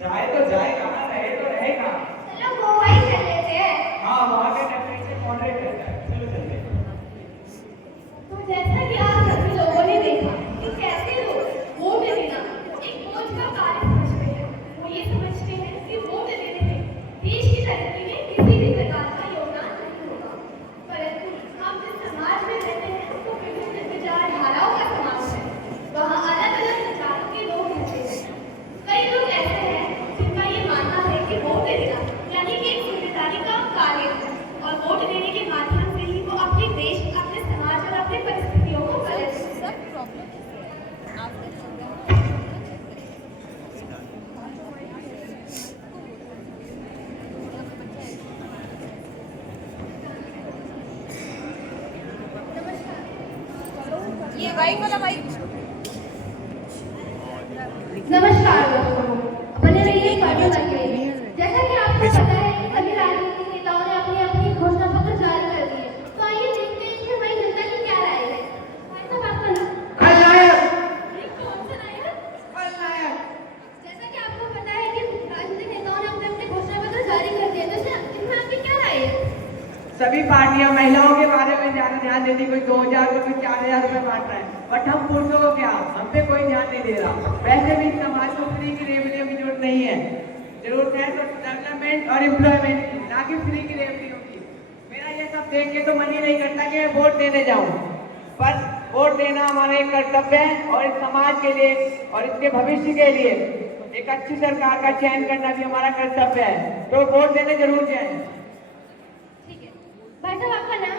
जाए तो जाए कहाँ, रहे तो रहे कहाँ। चलो गोवा ही चल लेते हैं। हाँ, वहाँ का टेम्परेचर मॉडरेट रहता है, चलो चलते हैं। तो जैसा कि आप सभी लोगों ने देखा कि कैसे लोग वोट देना एक बोझ का कार्य समझते हैं। वो ये समझते हैं कि वोट देने से देश की तरक्की में किसी भी प्रकार का योगदान नहीं होगा। परंतु हम जिस समाज में रहते हैं वो विभिन्न विचारधाराओं का समाज है। वहाँ अलग अलग विचारों के लोग रहते हैं। कई लोग ऐसे हैं जिनका ये मानना है कि वोट देना यानी कि एक जिम्मेदारी का कार्य है और वोट देने के माध्यम से ही वो अपने देश, अपने समाज और अपनी परिस्थितियों को बदल सकते हैं। ये बाइक वाला बाइक। नमस्कार दोस्तों, बने रहिए कार्यों लगे। जैसा कि आपको पता है कि सभी राजनीतिक नेताओं ने अपनी अपनी घोषणा पत्र जारी कर दिए, तो आइए देखते हैं कि हमारी जनता की क्या राय है। भाई साहब, आपका नाम? खलनायक। कौन सा नायक? खलनायक। जैसा कि आपको पता है कि राजनीतिक नेताओं ने अपने अपने घोषणा पत्र जारी कर दिए, तो इसमें आपकी क्या राय है? सभी पार्टियां महिलाओं के बारे में ज्यादा ध्यान देती, कोई 2000 को कोई 4000 रुपए बांट रहा है, बट हम पुरुषों को क्या, हम पे कोई ध्यान नहीं दे रहा। वैसे भी समाज को फ्री की रेवड़ियों की जरूरत नहीं है, जरूरत है तो डेवलपमेंट और एम्प्लॉयमेंट की, ना कि फ्री की रेवड़ियों की। मेरा ये सब देख के तो मन ही नहीं करता कि मैं वोट देने जाऊं, पर वोट देना हमारा एक कर्तव्य है और इस समाज के लिए और इसके भविष्य के लिए एक अच्छी सरकार का चयन करना भी हमारा कर्तव्य है, तो वोट देने जरूर जाएं। ठीक है। भाई साहब, आपका नाम?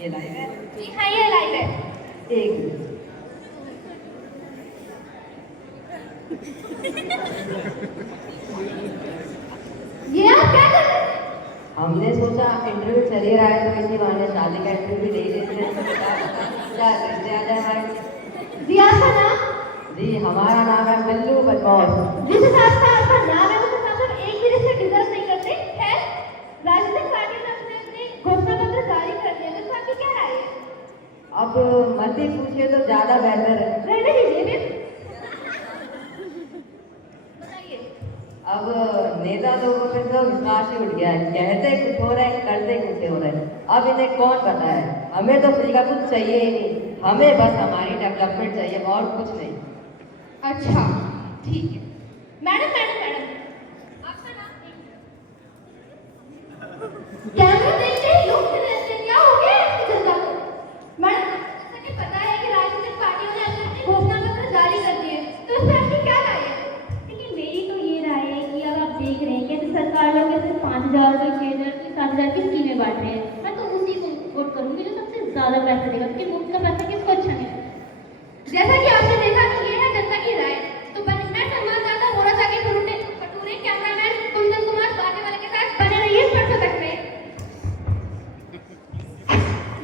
ये लाइव है। जी हाँ, ये लाइव है। एक ये आप क्या कर रहे हैं? हमने सोचा इंटरव्यू चल ही रहा है तो इसी बहाने शादी का इंटरव्यू ले लेते हैं। क्या करते आ जाए भाई। जी आपका नाम? जी हमारा नाम है बिल्लू बदमाश। जिस हिसाब से आपका नाम है उस हिसाब से एक भी से डिजर्व नहीं करते। खैर, राजनीतिक पार्टी ने अपने अपने घोषणा पत्र जारी कर दिए, तो आपकी क्या राय है? अब मत ही पूछिए तो ज्यादा बेहतर है। रहने दीजिए फिर। बताइए। अब नेता लोगों पे तो विश्वास ही उठ गया है, कहते कुछ हो रहा है करते कुछ हो रहा है। अब इन्हें कौन पता है, हमें तो फ्री का कुछ चाहिए ही नहीं, हमें बस हमारी डेवलपमेंट चाहिए और कुछ नहीं। अच्छा, ठीक है। मैडम मैडम मैडम, आपका नाम? कैमरा देख के लोग फिर रहते हैं, क्या हो गया इसकी जनता को? मैडम, जैसा कि पता है कि राजनीतिक पार्टियों ने अपने अपने घोषणा पत्र जारी कर दिए, तो इस पर आपकी क्या राय है? देखिए, मेरी तो ये राय है कि अब आप देख रहे हैं कि सरकार लोग ऐसे 5000 कोई 6000 कोई 7000 की स्कीमें बांट रहे हैं। मैं तो उसी को वोट करूंगी जो सबसे ज्यादा पैसा देगा, क्योंकि मुफ्त का पैसा किसको अच्छा नहीं लगता। जैसा कि आपने देखा कि ये है जनता की राय, तो मैं संवाददाता मोना साकी कटूरे कैमरामैन कुंदन कुमार बाटे वाले के साथ बने रहिए परसों तक में।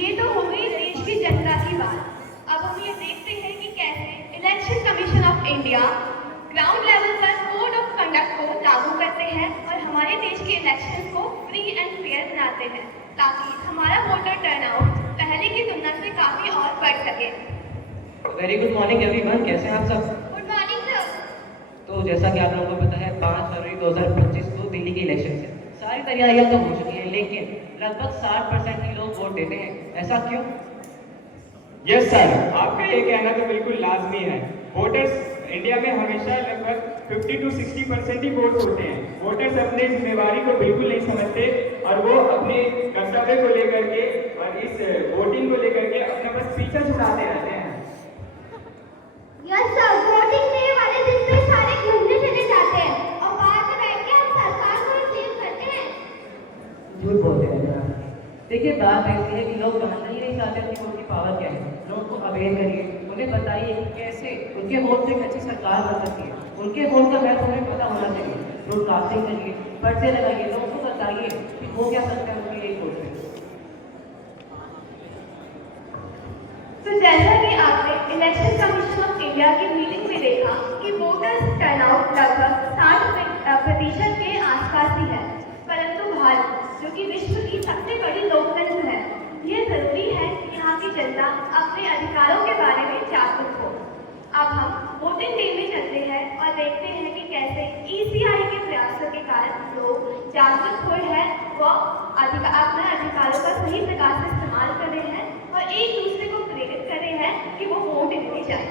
ये तो हो गई देश की जनता की बात। अब हम ये देखते हैं कि कैसे election commission of India ground level पर कोड ऑफ कंडक्ट को लागू करते हैं और हमारे देश के इलेक्शन को फ्री एंड फेयर बनाते हैं, ताकि हमारा वोटर टर्नआउट पहले की तुलना से काफी और बढ़ सके। वेरी गुड मॉर्निंग एवरीवन, कैसे हैं आप सब। Good morning sir. तो जैसा कि आप लोगों को पता है 5 फरवरी 2025 को दिल्ली की इलेक्शन है। सारी तैयारियां तो हो चुकी हैं, लेकिन लगभग 60% ही लोग वोट देते हैं, ऐसा क्यों? यस सर, आपका ये कहना तो बिल्कुल लाजमी है। वोटर्स इंडिया में हमेशा लगभग 50 to 60% ही वोट होते हैं। वोटर्स अपने जिम्मेवारी को बिल्कुल नहीं समझते और वो अपने कर्तव्य को लेकर के और इस वोटिंग को लेकर के अपना बस पीछा छुड़ाते रहते हैं। यस सर, वोटिंग देने वाले दिन पे सारे घूमने चले जाते हैं और बाद में बैठ के हम सरकार को ब्लेम करते हैं। झूठ बोलते हैं यार। देखिए, बात ऐसी है कि लोग जानना ही नहीं चाहते कि वोट की पावर क्या है। लोगों को अवेयर करिए, उन्हें बताइए कि कैसे उनके वोट से एक अच्छी सरकार बन सकती है। उनके वोट का महत्व उन्हें पता होना चाहिए। ब्रॉडकास्टिंग करिए, पर्चे लगाइए, लोगों को बताइए कि वो क्या सकते हैं उनके एक वोट से। तो जैसा कि आपने इलेक्शन कमीशन ऑफ इंडिया की मीटिंग में देखा कि वोटर्स टर्नआउट लगभग 60% के आसपास ही है, परंतु भारत जो कि विश्व की सबसे बड़ी लोकतंत्र है, ये जरूरी है कि यहाँ की जनता अपने अधिकारों के बारे में जागरूक हो। अब हम वोटिंग डे में चलते हैं और देखते हैं कि कैसे ECI जागरूक हुए हैं वो अपने अधिकारों का सही प्रकार से इस्तेमाल कर रहे हैं और एक दूसरे को प्रेरित कर रहे हैं कि वो वोट देने जाए।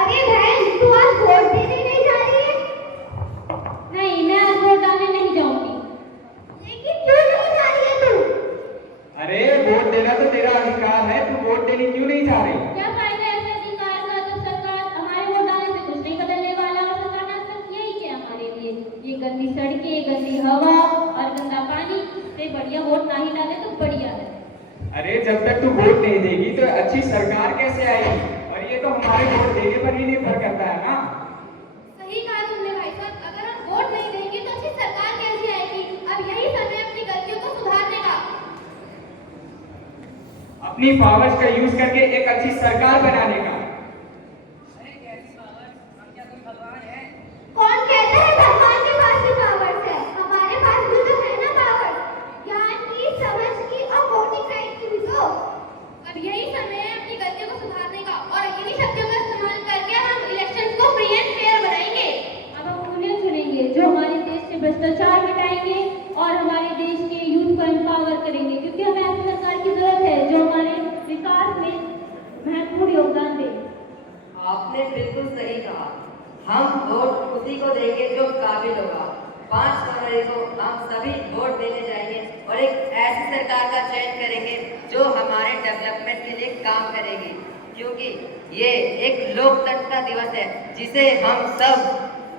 अरे बहन, तू आज वोट देने नहीं जा रही है? नहीं, मैं आज वोट डालने नहीं जाऊंगी। लेकिन क्यों नहीं जा रही है तू? अरे वोट देना तो तेरा अधिकार है, तू वोट देने क्यों नहीं जा रही? क्या फायदा ऐसे अधिकार का जब सरकार हमारे वोट डालने से कुछ नहीं बदलने वाला और सरकार ने आज तक यही किया हमारे लिए। ये गंदी सड़कें, गंदी हवा और गंदा पानी से बढ़िया वोट ना ही डाले तो बढ़िया है। अरे जब तक तू वोट नहीं देगी तो अच्छी सरकार कैसे आएगी? और ये तो हमारे वोट देने पर ही निर्भर करता है ना। सही कहा तुमने भाई साहब, अगर हम वोट नहीं देंगे तो अच्छी सरकार कैसे आएगी? अब यही समय अपनी गलतियों को सुधारने का, अपनी पावर्स का यूज करके एक अच्छी सरकार बनाने का। कौन कहता है भगवान के पास भी पावर्स है? हमारे पास भी तो है ना पावर, ज्ञान की, समझ की और वोटिंग राइट की भी तो। अब यही समय है अपनी गलतियों को सुधारने का और इन्हीं शब्दों का इस्तेमाल करके हम इलेक्शन को फ्री एंड फेयर बनाएंगे। अब हम उन्हें चुनेंगे जो हमारे देश से भ्रष्टाचार हटाएंगे और हमारे देश के यूथ को एम्पावर करेंगे, क्योंकि हमें ऐसी सरकार की जरूरत है जो हमारे विकास में महत्वपूर्ण योगदान दे। आपने बिल्कुल सही कहा। हम वोट उसी को देंगे जो काबिल होगा। 5 फरवरी को हम सभी वोट देने जाएंगे और एक ऐसी सरकार का चयन करेंगे जो हमारे डेवलपमेंट के लिए काम करेगी, क्योंकि ये एक लोकतंत्र का दिवस है जिसे हम सब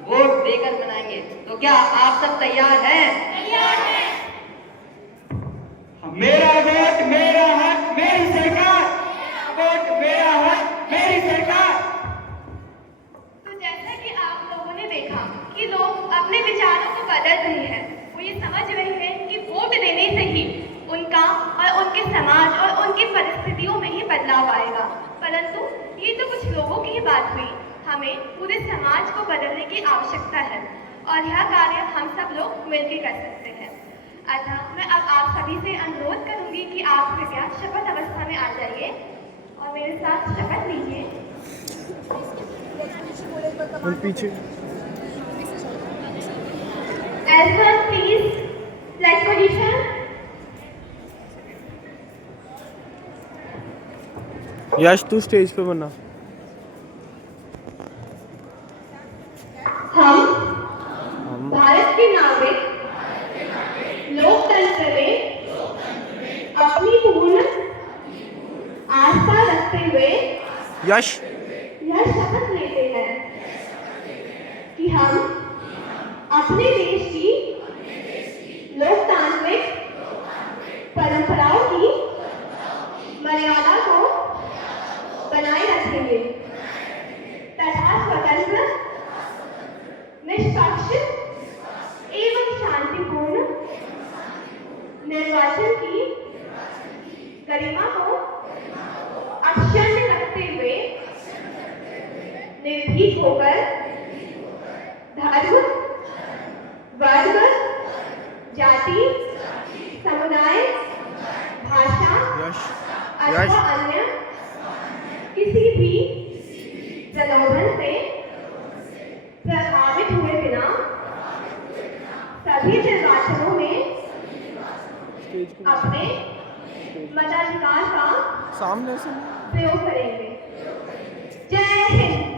वोट देकर मनाएंगे। तो क्या आप सब तैयार हैं? तैयार है। मेरा वोट मेरा हक मेरी सरकार, वोट मेरा हक मेरी सरकार। तो जैसा कि आप लोगों ने देखा कि लोग अपने विचारों को बदल रहे हैं, वो ये समझ रहे हैं कि वोट देने से ही उनका और उनके समाज और उनकी परिस्थितियों में ही बदलाव आएगा। परंतु ये तो कुछ लोगों की ही बात हुई, हमें पूरे समाज को बदलने की आवश्यकता है और यह कार्य हम सब लोग मिलकर कर सकते हैं। अतः मैं अब आप सभी से अनुरोध करूंगी कि आप कृपया शपथ अवस्था में आ जाइए और मेरे साथ शपथ लीजिए। पीछे Everyone, please, flag position. यश तू स्टेज पे बना। हम भारत के नागरिक लोकतंत्र में अपनी पूर्ण आस्था रखते हुए यश यह शपथ लेते हैं कि हम अपने देश की लोकतांत्रिक परंपराओं की मर्यादा को बनाए रखेंगे तथा स्वतंत्र, निष्पक्ष एवं शांतिपूर्ण निर्वाचन की गरिमा को अक्षुण्ण रखते हुए निर्भीक होकर धर्म, वर्ग, जाति, समुदाय, भाषा अथवा अन्य किसी भी प्रलोभन से प्रभावित हुए बिना सभी निर्वाचनों में अपने मताधिकार का सामने से प्रयोग करेंगे। जय हिंद।